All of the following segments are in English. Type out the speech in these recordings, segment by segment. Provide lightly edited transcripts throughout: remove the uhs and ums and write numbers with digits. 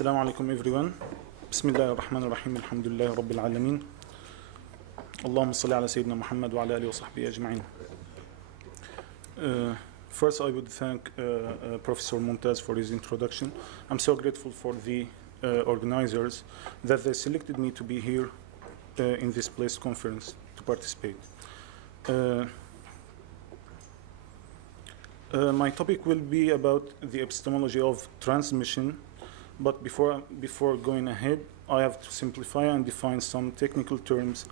السلام عليكم everyone. بسم الله الرحمن الرحيم. الحمد لله رب العالمين. اللهم صل على سيدنا محمد وعلى آله وصحبه أجمعين. First, I would thank Professor Mumtaz for his introduction. I'm so grateful for the organizers that they selected me to be here in this place conference to participate. My topic will be about the epistemology of transmission, but before going ahead, I have to simplify and define some technical terms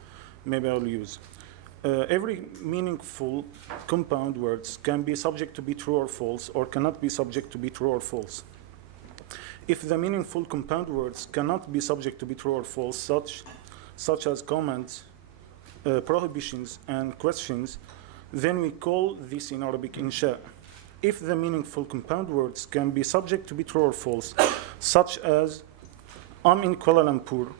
maybe I'll use. Every meaningful compound words can be subject to be true or false, or cannot be subject to be true or false. If the meaningful compound words cannot be subject to be true or false, such as commands, prohibitions, and questions, then we call this in Arabic insha. If the meaningful compound words can be subject to be true or false, such as I'm in Kuala Lumpur,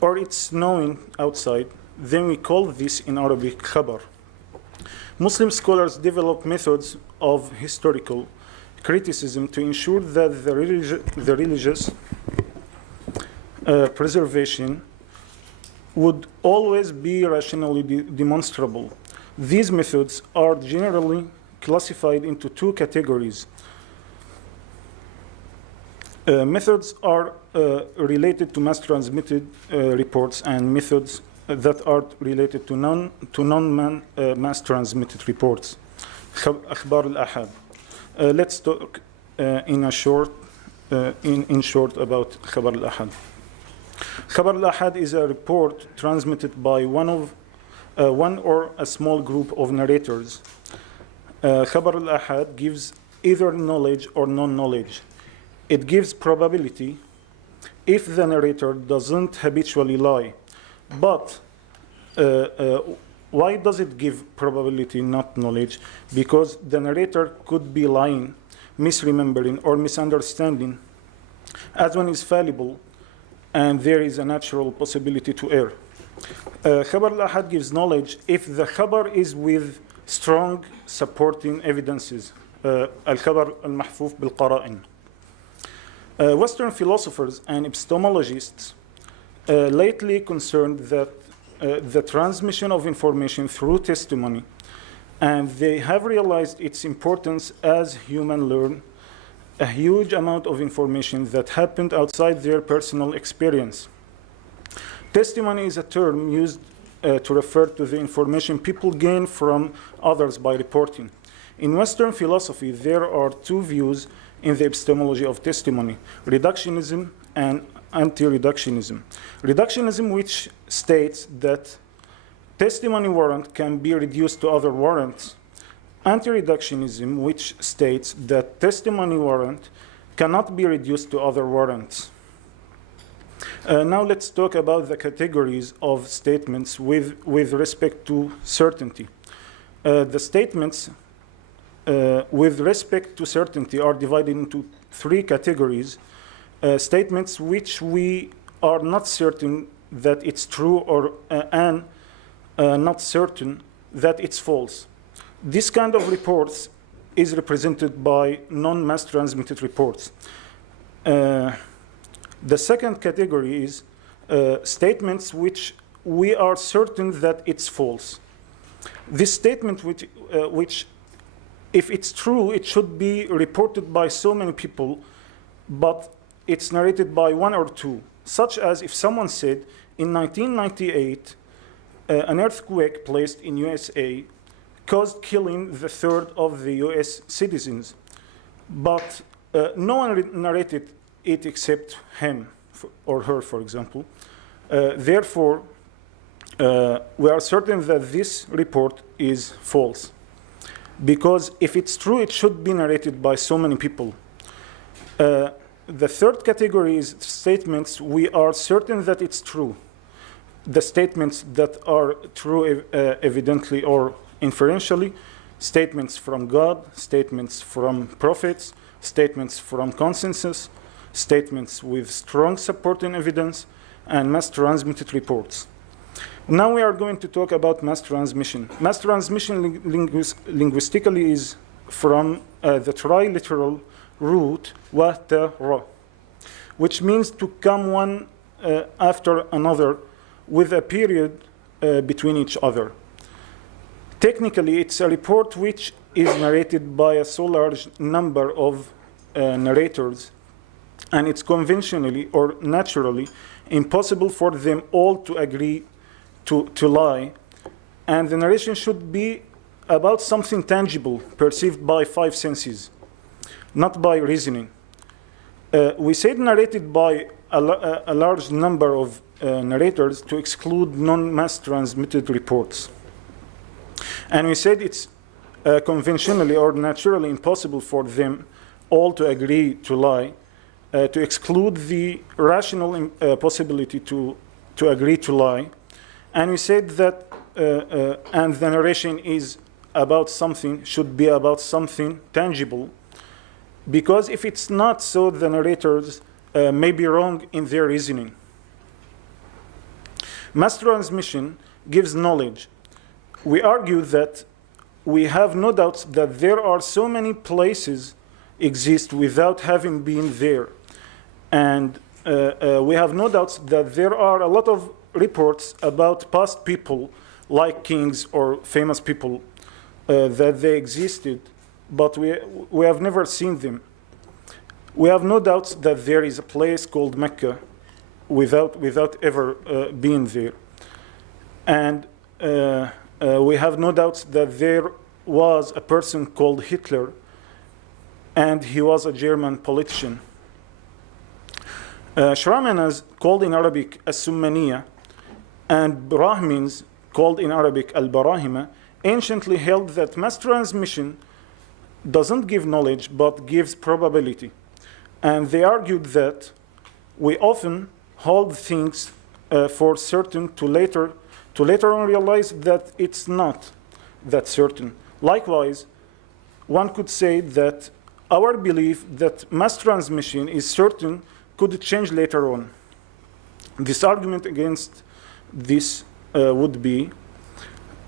or it's snowing outside, then we call this in Arabic khabar. Muslim scholars developed methods of historical criticism to ensure that the religious preservation would always be rationally demonstrable. These methods are generally classified into two categories. Methods are related to mass-transmitted reports, and methods that are related to non-mass-transmitted reports. أخبار الأحاد. Let's talk in short about خبر الأحاد. خبر الأحاد is a report transmitted by one or a small group of narrators. خبر الأحاد gives either knowledge or non-knowledge. It gives probability if the narrator doesn't habitually lie. But why does it give probability, not knowledge? Because the narrator could be lying, misremembering, or misunderstanding, as one is fallible, and there is a natural possibility to err. Khabar al-Ahad gives knowledge if the khabar is with strong supporting evidences. Al-Khabar al-Mahfuf bil-Qara'in. Western philosophers and epistemologists lately concerned that the transmission of information through testimony, and they have realized its importance as humans learn a huge amount of information that happened outside their personal experience. Testimony is a term used to refer to the information people gain from others by reporting. In Western philosophy, there are two views in the epistemology of testimony: reductionism and anti-reductionism. Reductionism, which states that testimony warrant can be reduced to other warrants. Anti-reductionism, which states that testimony warrant cannot be reduced to other warrants. Now let's talk about the categories of statements with respect to certainty. The statements with respect to certainty are divided into three categories. Statements which we are not certain that it's true, or and not certain that it's false. This kind of reports is represented by non-mass transmitted reports. The second category is statements which we are certain that it's false. This statement which if it's true, it should be reported by so many people, but it's narrated by one or two, such as if someone said, in 1998, an earthquake placed in USA caused killing the third of the US citizens, but no one narrated it except him or her, for example. Therefore, we are certain that this report is false, because if it's true, it should be narrated by so many people. The third category is statements we are certain that it's true. The statements that are true evidently or inferentially, statements from God, statements from prophets, statements from consensus, statements with strong supporting evidence, and mass transmitted reports. Now we are going to talk about mass transmission. Mass transmission linguistically is from the triliteral root watara. which means to come one after another with a period between each other. Technically, it's a report which is narrated by a so large number of narrators, and it's conventionally or naturally impossible for them all to agree to lie, and the narration should be about something tangible perceived by five senses, not by reasoning. We said narrated by a large number of narrators to exclude non-mass transmitted reports. And we said it's conventionally or naturally impossible for them all to agree to lie, to exclude the rational possibility to agree to lie. And we said that and the narration is about something, should be about something tangible, because if it's not so, the narrators may be wrong in their reasoning. Mass transmission gives knowledge. We argue that we have no doubts that there are so many places exist without having been there. And we have no doubts that there are a lot of reports about past people, like kings or famous people, that they existed, but we have never seen them. We have no doubts that there is a place called Mecca without ever being there. And we have no doubts that there was a person called Hitler, and he was a German politician. Shramanas, called in Arabic as-Summaniya, and Brahmins, called in Arabic al-Barahima, anciently held that mass transmission doesn't give knowledge but gives probability. And they argued that we often hold things for certain to later on realize that it's not that certain. Likewise, one could say that our belief that mass transmission is certain could change later on. This argument against this would be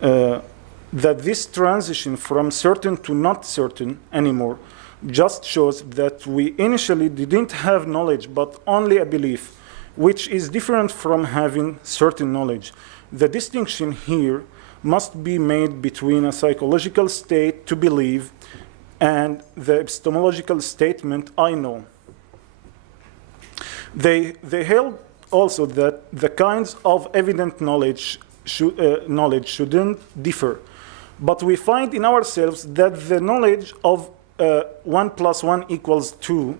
that this transition from certain to not certain anymore just shows that we initially didn't have knowledge but only a belief, which is different from having certain knowledge. The distinction here must be made between a psychological state to believe and the epistemological statement I know. They held also that the kinds of evident knowledge shouldn't differ, but we find in ourselves that the knowledge of 1 + 1 = 2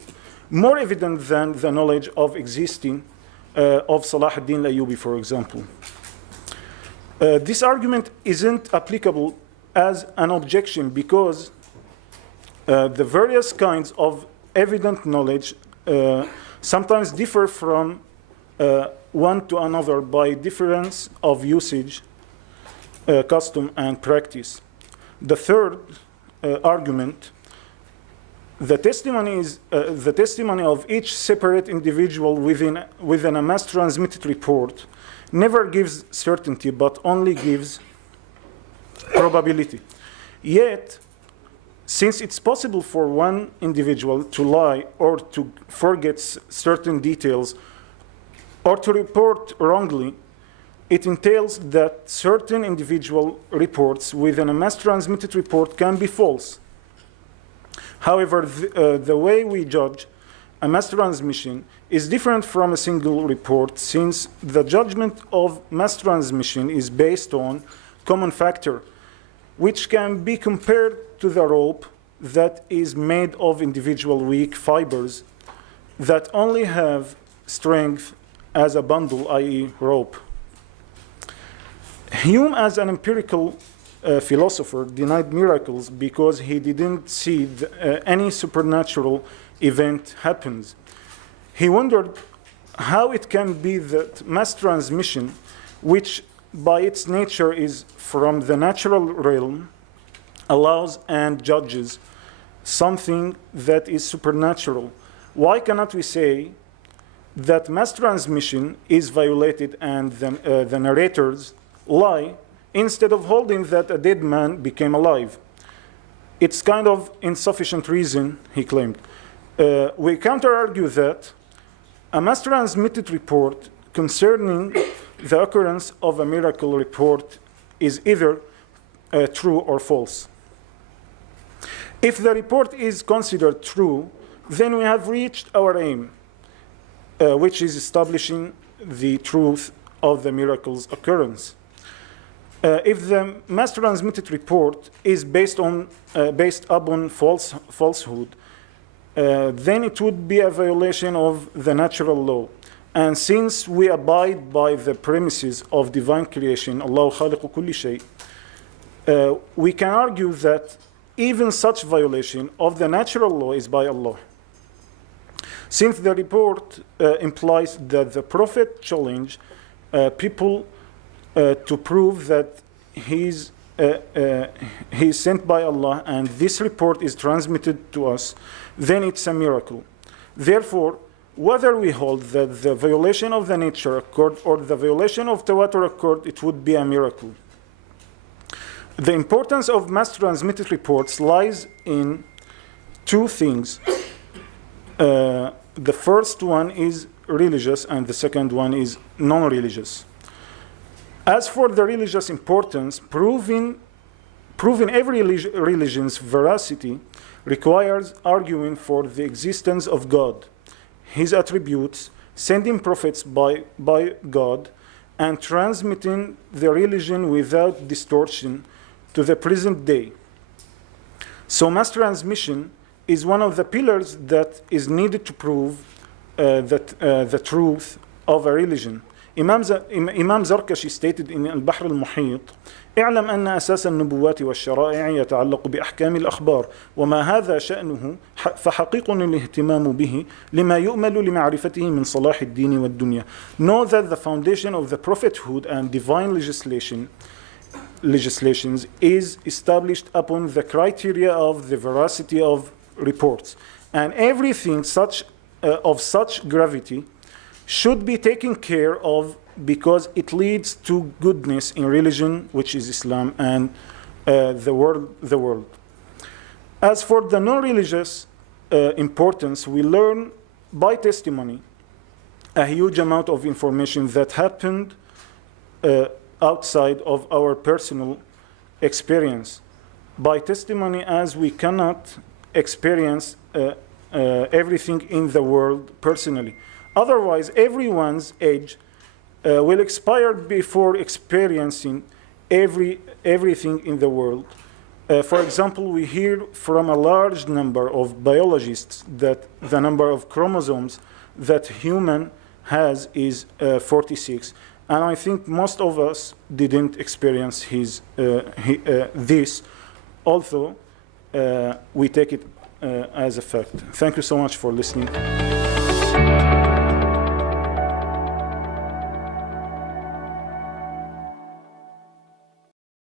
more evident than the knowledge of existing of Salah ad-Din al-Ayyubi, for example. This argument isn't applicable as an objection because the various kinds of evident knowledge sometimes differ from one to another by difference of usage, custom, and practice. The third argument, the testimony of each separate individual within a mass transmitted report never gives certainty but only gives probability. Yet, since it's possible for one individual to lie or to forget certain details or to report wrongly, it entails that certain individual reports within a mass transmitted report can be false. However, the way we judge a mass transmission is different from a single report, since the judgment of mass transmission is based on common factor, which can be compared to the rope that is made of individual weak fibers that only have strength as a bundle, i.e. rope. Hume, as an empirical philosopher, denied miracles because he didn't see any supernatural event happens. He wondered how it can be that mass transmission, which by its nature is from the natural realm, allows and judges something that is supernatural. Why cannot we say that mass transmission is violated and the narrators lie instead of holding that a dead man became alive? It's kind of insufficient reason, he claimed. We counter-argue that A mass transmitted report concerning the occurrence of a miracle report is either true or false. If the report is considered true, then we have reached our aim, which is establishing the truth of the miracle's occurrence. If the mass transmitted report is based upon falsehood, then it would be a violation of the natural law. And since we abide by the premises of divine creation, Allah khaliqu kulli shay, we can argue that even such violation of the natural law is by Allah. Since the report implies that the Prophet challenged people to prove that he's sent by Allah, and this report is transmitted to us, then it's a miracle. Therefore, whether we hold that the violation of the nature occurred or the violation of Tawatur occurred, it would be a miracle. The importance of mass transmitted reports lies in two things. The first one is religious, and the second one is non-religious. As for the religious importance, proving every religion's veracity requires arguing for the existence of God, his attributes, sending prophets by God, and transmitting the religion without distortion to the present day. So mass transmission is one of the pillars that is needed to prove the truth of a religion. Imam Zarkashi stated in البحر المحيط: اعلم أن أساس النبوات والشرائع يتعلق بأحكام الأخبار وما هذا شأنه فحقيق الاهتمام به لما يؤمل لمعرفته من صلاح الدين والدنيا. Know that the foundation of the prophethood and divine legislations is established upon the criteria of the veracity of reports, and everything of such gravity should be taken care of because it leads to goodness in religion, which is Islam, and the world. As for the non-religious importance, we learn by testimony a huge amount of information that happened outside of our personal experience. By testimony, as we cannot experience everything in the world personally. Otherwise, everyone's age will expire before experiencing everything in the world. For example, we hear from a large number of biologists that the number of chromosomes that human has is 46. And I think most of us didn't experience this, although we take it as a fact. Thank you so much for listening.